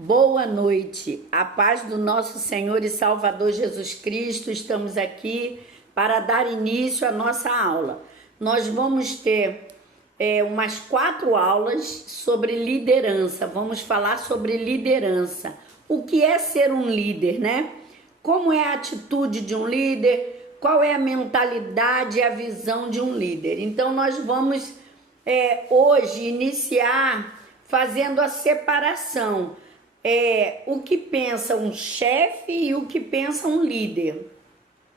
Boa noite, a paz do nosso Senhor e Salvador Jesus Cristo. Estamos aqui para dar início à nossa aula. Nós vamos ter umas 4 aulas sobre liderança. Vamos falar sobre liderança. O que é ser um líder, né? Como é a atitude de um líder? Qual é a mentalidade e a visão de um líder? Então nós vamos hoje iniciar fazendo a separação. O que pensa um chefe e o que pensa um líder,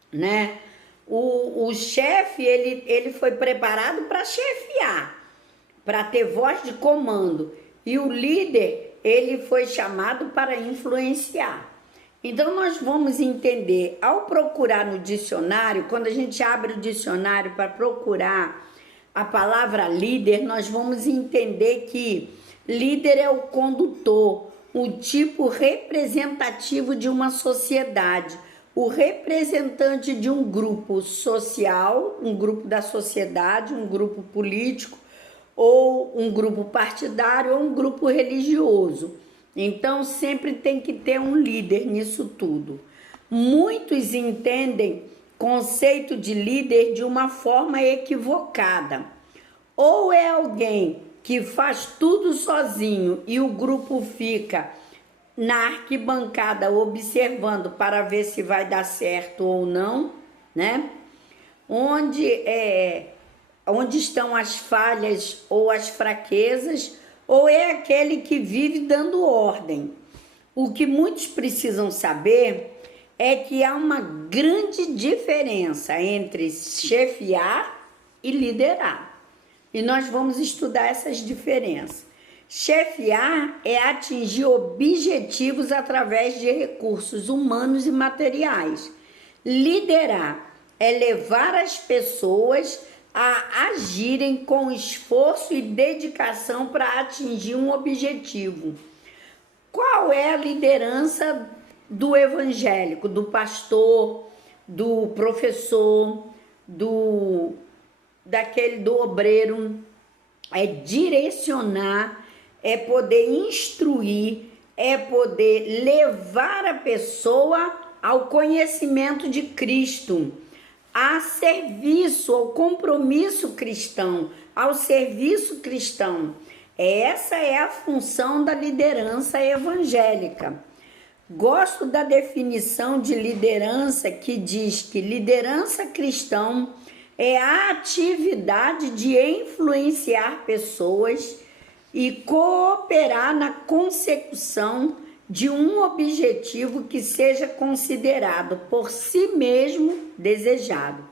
né? O chefe, ele foi preparado para chefiar, para ter voz de comando, e o líder, ele foi chamado para influenciar. Então nós vamos entender, ao procurar no dicionário, quando a gente abre o dicionário para procurar a palavra líder, nós vamos entender que líder é o condutor, o tipo representativo de uma sociedade, o representante de um grupo social, um grupo da sociedade, um grupo político, ou um grupo partidário, ou um grupo religioso. Então sempre tem que ter um líder nisso tudo. Muitos entendem conceito de líder de uma forma equivocada. Ou é alguém que faz tudo sozinho e o grupo fica na arquibancada observando para ver se vai dar certo ou não, né? Onde estão as falhas ou as fraquezas, ou é aquele que vive dando ordem. O que muitos precisam saber é que há uma grande diferença entre chefiar e liderar. E nós vamos estudar essas diferenças. Chefiar é atingir objetivos através de recursos humanos e materiais. Liderar é levar as pessoas a agirem com esforço e dedicação para atingir um objetivo. Qual é a liderança do evangélico, do pastor, do professor, do obreiro? É direcionar, é poder instruir, é poder levar a pessoa ao conhecimento de Cristo, a serviço, ao compromisso cristão, ao serviço cristão. Essa é a função da liderança evangélica. Gosto da definição de liderança que diz que liderança cristã é a atividade de influenciar pessoas e cooperar na consecução de um objetivo que seja considerado por si mesmo desejado.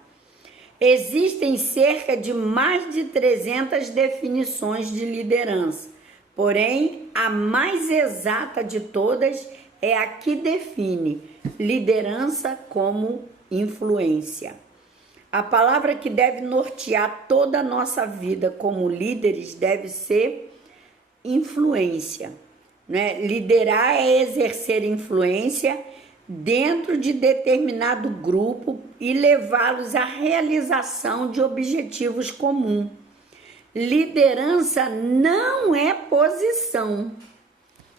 Existem cerca de mais de 300 definições de liderança, porém a mais exata de todas é a que define liderança como influência. A palavra que deve nortear toda a nossa vida como líderes deve ser influência, né? Liderar é exercer influência dentro de determinado grupo e levá-los à realização de objetivos comuns. Liderança não é posição.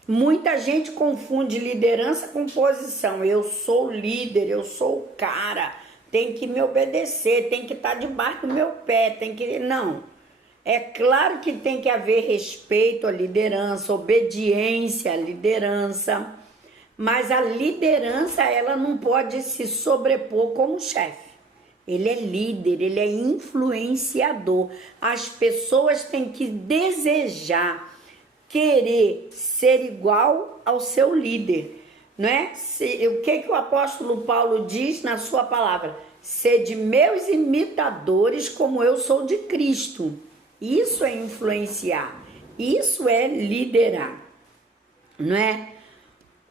Muita gente confunde liderança com posição. Eu sou líder, eu sou o cara, tem que me obedecer, tem que estar debaixo do meu pé, tem que... Não. É claro que tem que haver respeito à liderança, obediência à liderança, mas a liderança, ela não pode se sobrepor como chefe. Ele é líder, ele é influenciador. As pessoas têm que desejar, querer ser igual ao seu líder. Não é? O que o apóstolo Paulo diz na sua palavra? Sede meus imitadores como eu sou de Cristo. Isso é influenciar, isso é liderar, não é?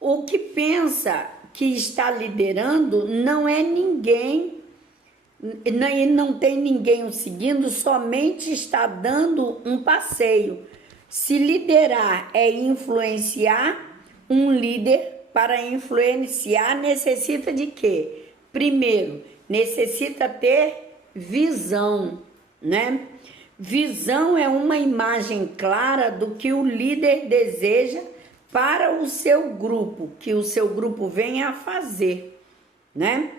O que pensa que está liderando não é ninguém, e não tem ninguém o seguindo, somente está dando um passeio. Se liderar é influenciar, um líder para influenciar necessita de quê? Primeiro, necessita ter visão, né? Visão é uma imagem clara do que o líder deseja para o seu grupo, que o seu grupo venha a fazer, né?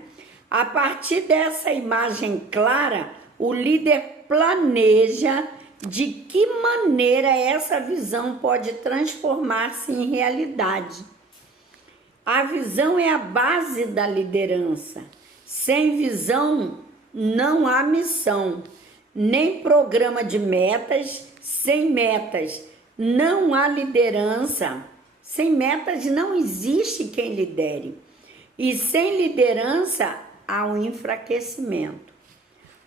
A partir dessa imagem clara, o líder planeja de que maneira essa visão pode transformar-se em realidade. A visão é a base da liderança. Sem visão, não há missão, nem programa de metas. Sem metas, não há liderança. Sem metas, não existe quem lidere. E sem liderança, há um enfraquecimento.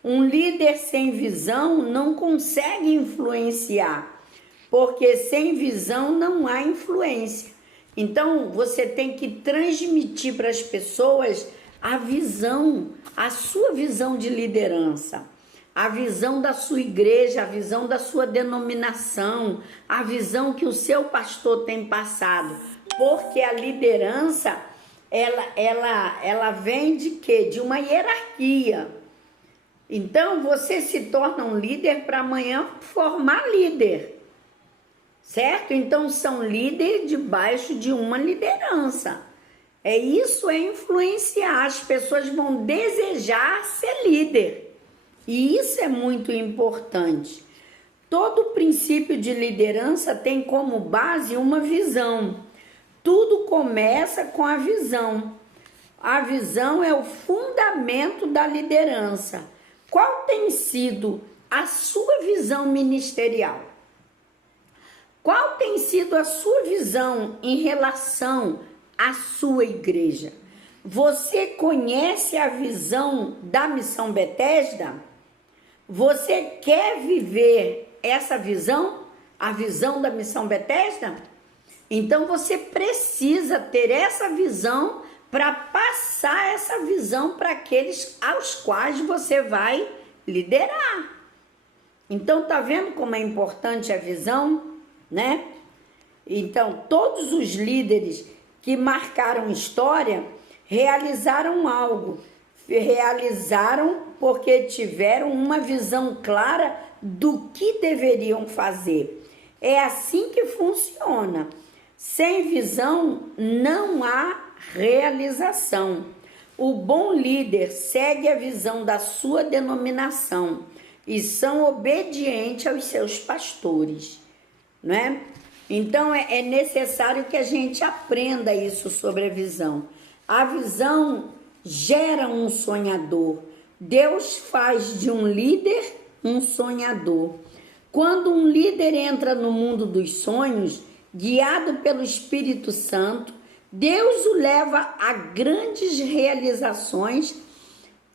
Um líder sem visão não consegue influenciar, porque sem visão não há influência. Então, você tem que transmitir para as pessoas a visão, a sua visão de liderança, a visão da sua igreja, a visão da sua denominação, a visão que o seu pastor tem passado, porque a liderança, ela vem de quê? De uma hierarquia. Então, você se torna um líder para amanhã formar líder, certo? Então, são líderes debaixo de uma liderança. Isso é influenciar, as pessoas vão desejar ser líder. E isso é muito importante. Todo princípio de liderança tem como base uma visão. Tudo começa com a visão. A visão é o fundamento da liderança. Qual tem sido a sua visão ministerial? Qual tem sido a sua visão em relação à sua igreja? Você conhece a visão da Missão Bethesda? Você quer viver essa visão? A visão da Missão Bethesda? Então você precisa ter essa visão para passar essa visão para aqueles aos quais você vai liderar. Então, tá vendo como é importante a visão, né? Então, todos os líderes que marcaram história realizaram algo. Realizaram porque tiveram uma visão clara do que deveriam fazer. É assim que funciona. Sem visão, não há realização. O bom líder segue a visão da sua denominação e são obedientes aos seus pastores, né? Então é necessário que a gente aprenda isso sobre a visão. A visão gera um sonhador. Deus faz de um líder um sonhador. Quando um líder entra no mundo dos sonhos, guiado pelo Espírito Santo, Deus o leva a grandes realizações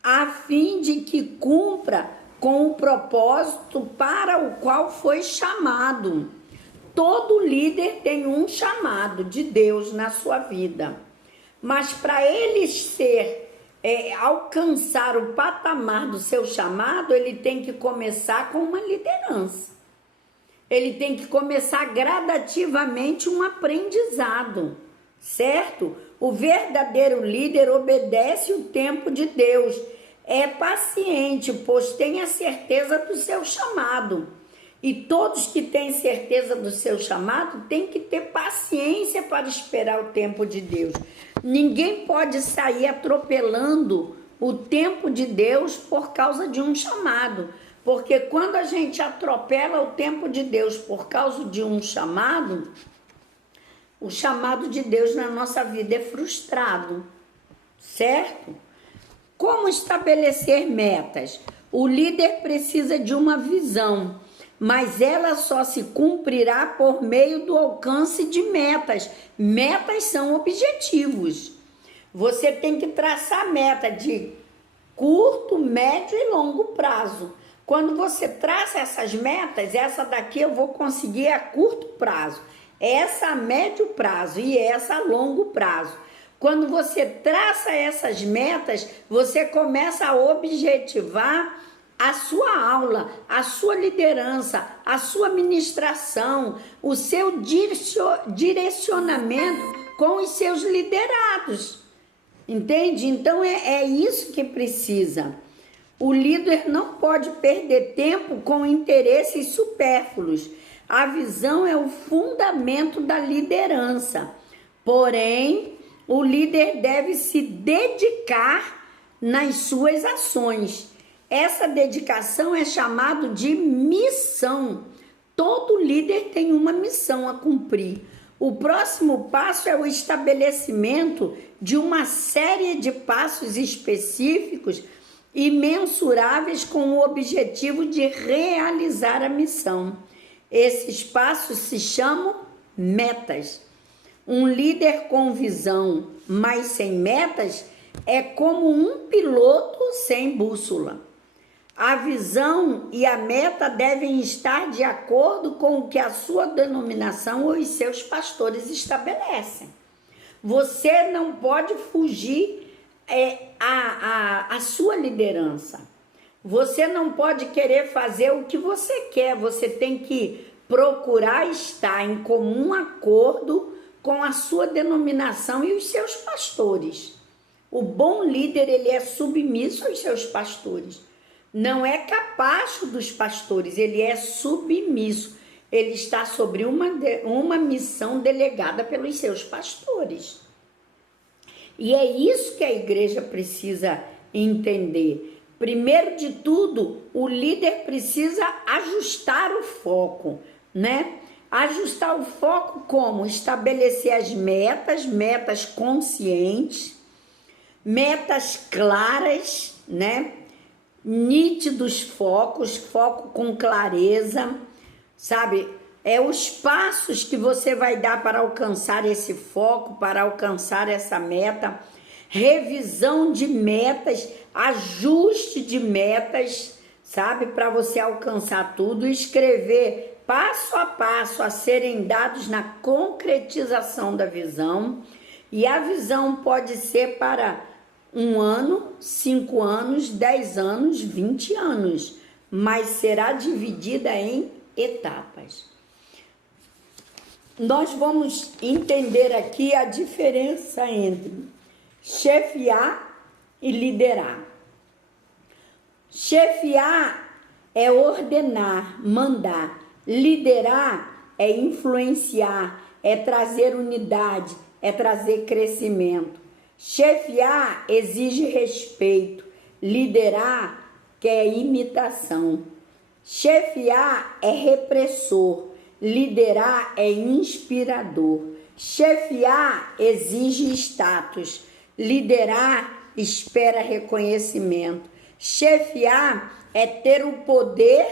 a fim de que cumpra com o propósito para o qual foi chamado. Todo líder tem um chamado de Deus na sua vida, mas para ele alcançar o patamar do seu chamado, ele tem que começar com uma liderança. Ele tem que começar gradativamente um aprendizado, certo? O verdadeiro líder obedece o tempo de Deus, é paciente, pois tem a certeza do seu chamado. E todos que têm certeza do seu chamado têm que ter paciência para esperar o tempo de Deus. Ninguém pode sair atropelando o tempo de Deus por causa de um chamado. Porque quando a gente atropela o tempo de Deus por causa de um chamado, o chamado de Deus na nossa vida é frustrado, certo? Como estabelecer metas? O líder precisa de uma visão, mas ela só se cumprirá por meio do alcance de metas. Metas são objetivos. Você tem que traçar meta de curto, médio e longo prazo. Quando você traça essas metas, essa daqui eu vou conseguir a curto prazo, essa a médio prazo e essa a longo prazo. Quando você traça essas metas, você começa a objetivar a sua aula, a sua liderança, a sua ministração, o seu direcionamento com os seus liderados. Entende? Então é isso que precisa. O líder não pode perder tempo com interesses supérfluos. A visão é o fundamento da liderança. Porém, o líder deve se dedicar nas suas ações. Essa dedicação é chamada de missão. Todo líder tem uma missão a cumprir. O próximo passo é o estabelecimento de uma série de passos específicos e mensuráveis com o objetivo de realizar a missão. Esses passos se chamam metas. Um líder com visão, mas sem metas, é como um piloto sem bússola. A visão e a meta devem estar de acordo com o que a sua denominação ou os seus pastores estabelecem. Você não pode fugir a sua liderança. Você não pode querer fazer o que você quer. Você tem que procurar estar em comum acordo com a sua denominação e os seus pastores. O bom líder, ele é submisso aos seus pastores. Não é capacho dos pastores, ele é submisso. Ele está sobre uma missão delegada pelos seus pastores. E é isso que a igreja precisa entender. Primeiro de tudo, o líder precisa ajustar o foco, né? Ajustar o foco como? Estabelecer as metas conscientes, metas claras, né? Nítidos focos, foco com clareza, sabe? É os passos que você vai dar para alcançar esse foco, para alcançar essa meta. Revisão de metas, ajuste de metas, sabe? Para você alcançar tudo. Escrever passo a passo a serem dados na concretização da visão. E a visão pode ser para 1 ano, 5 anos, 10 anos, 20 anos, mas será dividida em etapas. Nós vamos entender aqui a diferença entre chefiar e liderar. Chefiar é ordenar, mandar. Liderar é influenciar, é trazer unidade, é trazer crescimento. Chefiar exige respeito, liderar quer imitação. Chefiar é repressor, liderar é inspirador. Chefiar exige status, liderar espera reconhecimento. Chefiar é ter o poder,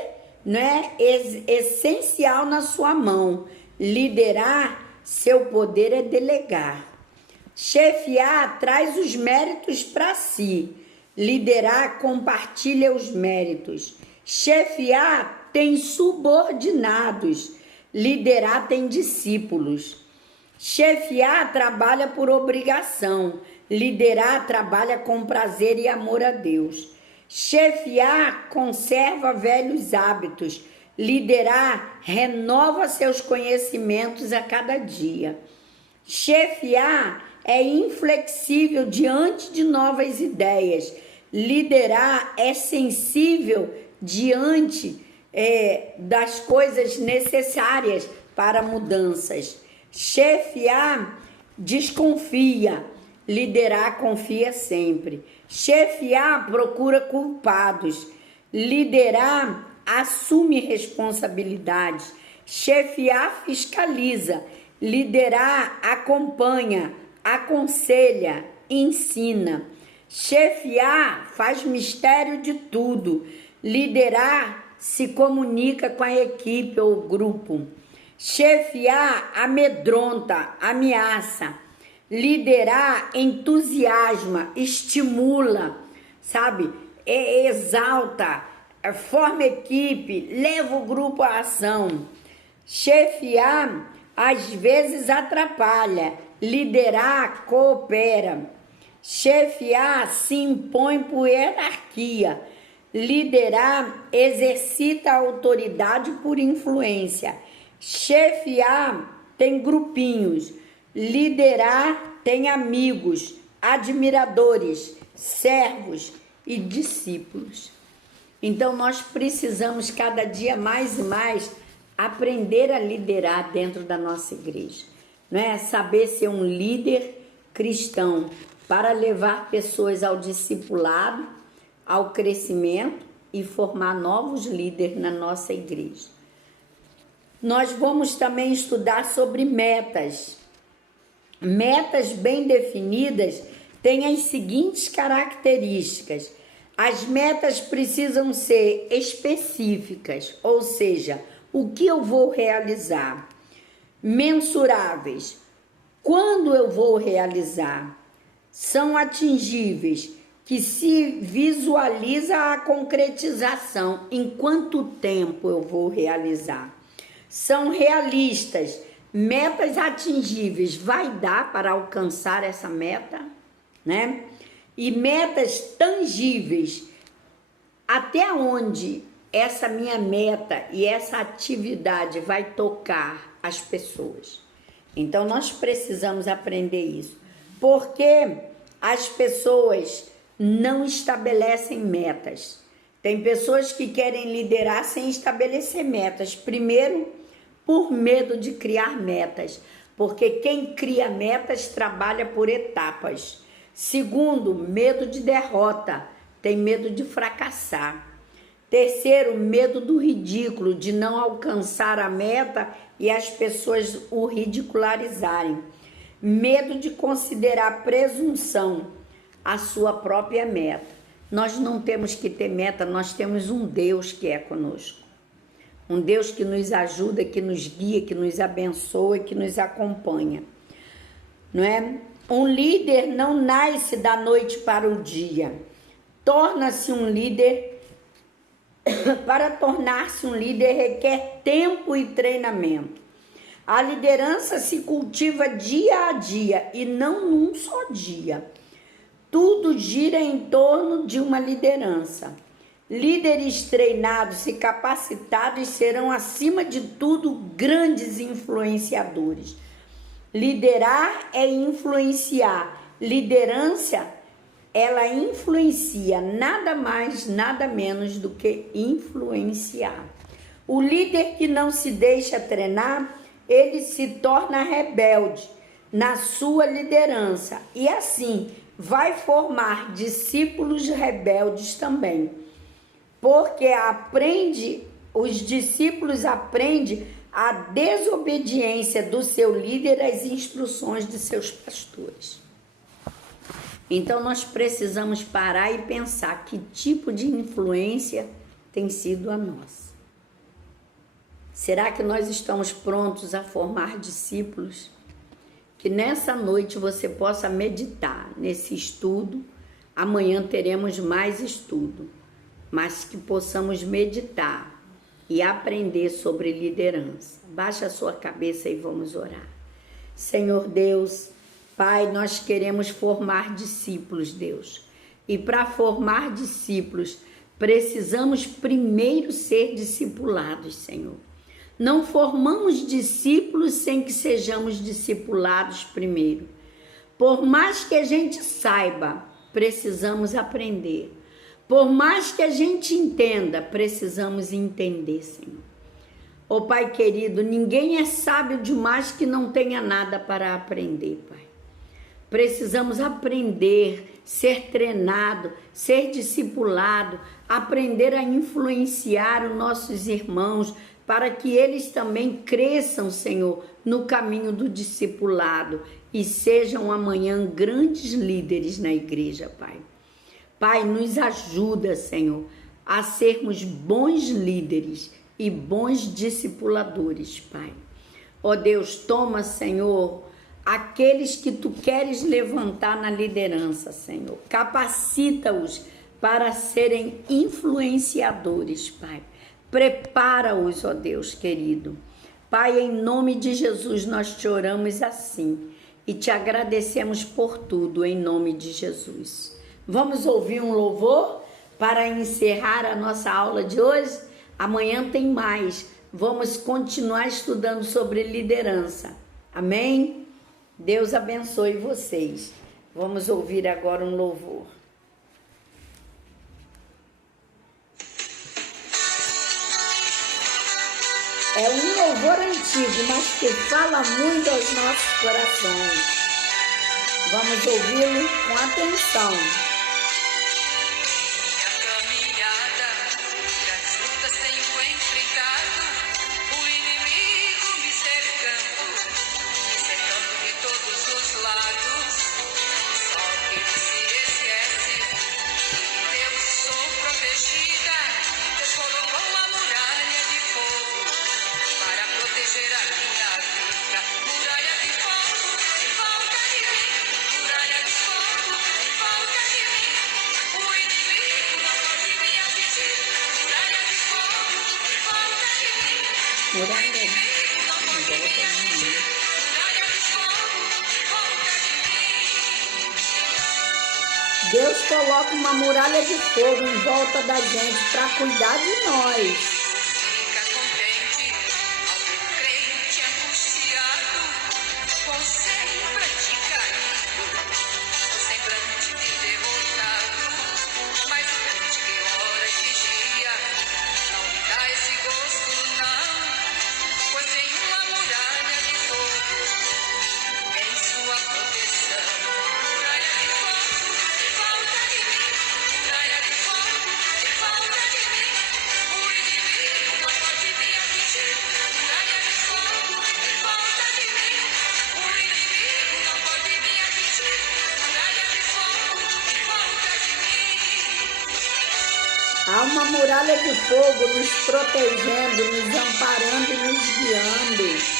né, essencial na sua mão. Liderar, seu poder é delegar. Chefiar traz os méritos para si. Liderar compartilha os méritos. Chefiar tem subordinados. Liderar tem discípulos. Chefiar trabalha por obrigação. Liderar trabalha com prazer e amor a Deus. Chefiar conserva velhos hábitos. Liderar renova seus conhecimentos a cada dia. Chefiar é inflexível diante de novas ideias. Liderar é sensível diante das coisas necessárias para mudanças. Chefiar desconfia. Liderar confia sempre. Chefiar procura culpados. Liderar assume responsabilidades. Chefiar fiscaliza. Liderar acompanha, aconselha, ensina. Chefiar faz mistério de tudo. Liderar se comunica com a equipe ou grupo. Chefiar amedronta, ameaça. Liderar entusiasma, estimula, sabe? Exalta, forma equipe, leva o grupo à ação. Chefiar às vezes atrapalha, liderar coopera. Chefiar se impõe por hierarquia. Liderar exercita a autoridade por influência. Chefiar tem grupinhos. Liderar tem amigos, admiradores, servos e discípulos. Então nós precisamos cada dia mais e mais aprender a liderar dentro da nossa igreja, não é? Saber ser um líder cristão para levar pessoas ao discipulado, ao crescimento e formar novos líderes na nossa igreja. Nós vamos também estudar sobre metas. Metas bem definidas têm as seguintes características. As metas precisam ser específicas, ou seja, o que eu vou realizar. Mensuráveis, quando eu vou realizar. São atingíveis, que se visualiza a concretização, em quanto tempo eu vou realizar. São realistas, metas atingíveis, vai dar para alcançar essa meta, né? E metas tangíveis, até onde essa minha meta e essa atividade vai tocar as pessoas. Então nós precisamos aprender isso, porque as pessoas não estabelecem metas. Tem pessoas que querem liderar sem estabelecer metas. Primeiro, por medo de criar metas, porque quem cria metas trabalha por etapas. Segundo, medo de derrota, tem medo de fracassar. Terceiro, medo do ridículo, de não alcançar a meta e as pessoas o ridicularizarem. Medo de considerar presunção a sua própria meta. Nós não temos que ter meta, nós temos um Deus que é conosco. Um Deus que nos ajuda, que nos guia, que nos abençoa, que nos acompanha. Não é? Um líder não nasce da noite para o dia. Torna-se um líder. Para tornar-se um líder requer tempo e treinamento. A liderança se cultiva dia a dia e não num só dia. Tudo gira em torno de uma liderança. Líderes treinados e capacitados serão, acima de tudo, grandes influenciadores. Liderar é influenciar. Liderança, ela influencia, nada mais, nada menos do que influenciar. O líder que não se deixa treinar, ele se torna rebelde na sua liderança e assim vai formar discípulos rebeldes também, porque os discípulos aprendem a desobediência do seu líder às instruções de seus pastores. Então nós precisamos parar e pensar que tipo de influência tem sido a nossa. Será que nós estamos prontos a formar discípulos? Que nessa noite você possa meditar nesse estudo. Amanhã teremos mais estudo, mas que possamos meditar e aprender sobre liderança. Baixa a sua cabeça e vamos orar. Senhor Deus, Pai, nós queremos formar discípulos, Deus. E para formar discípulos, precisamos primeiro ser discipulados, Senhor. Não formamos discípulos sem que sejamos discipulados primeiro. Por mais que a gente saiba, precisamos aprender. Por mais que a gente entenda, precisamos entender, Senhor. Ó Pai querido, ninguém é sábio demais que não tenha nada para aprender, Pai. Precisamos aprender, ser treinado, ser discipulado, aprender a influenciar os nossos irmãos, para que eles também cresçam, Senhor, no caminho do discipulado e sejam amanhã grandes líderes na igreja, Pai. Pai, nos ajuda, Senhor, a sermos bons líderes e bons discipuladores, Pai. Ó Deus, toma, Senhor, aqueles que Tu queres levantar na liderança, Senhor. Capacita-os para serem influenciadores, Pai. Prepara-os, ó Deus querido. Pai, em nome de Jesus, nós te oramos assim e te agradecemos por tudo, em nome de Jesus. Vamos ouvir um louvor para encerrar a nossa aula de hoje? Amanhã tem mais. Vamos continuar estudando sobre liderança. Amém? Deus abençoe vocês. Vamos ouvir agora um louvor. É um louvor antigo, mas que fala muito aos nossos corações. Vamos ouvi-lo com atenção. Deus coloca uma muralha de fogo em volta da gente para cuidar de nós. Há uma muralha de fogo nos protegendo, nos amparando e nos guiando.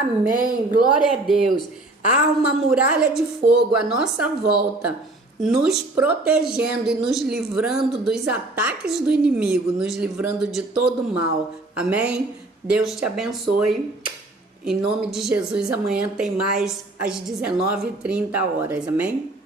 Amém, glória a Deus. Há uma muralha de fogo à nossa volta, nos protegendo e nos livrando dos ataques do inimigo, nos livrando de todo mal. Amém? Deus te abençoe. Em nome de Jesus, amanhã tem mais às 19h30. Amém?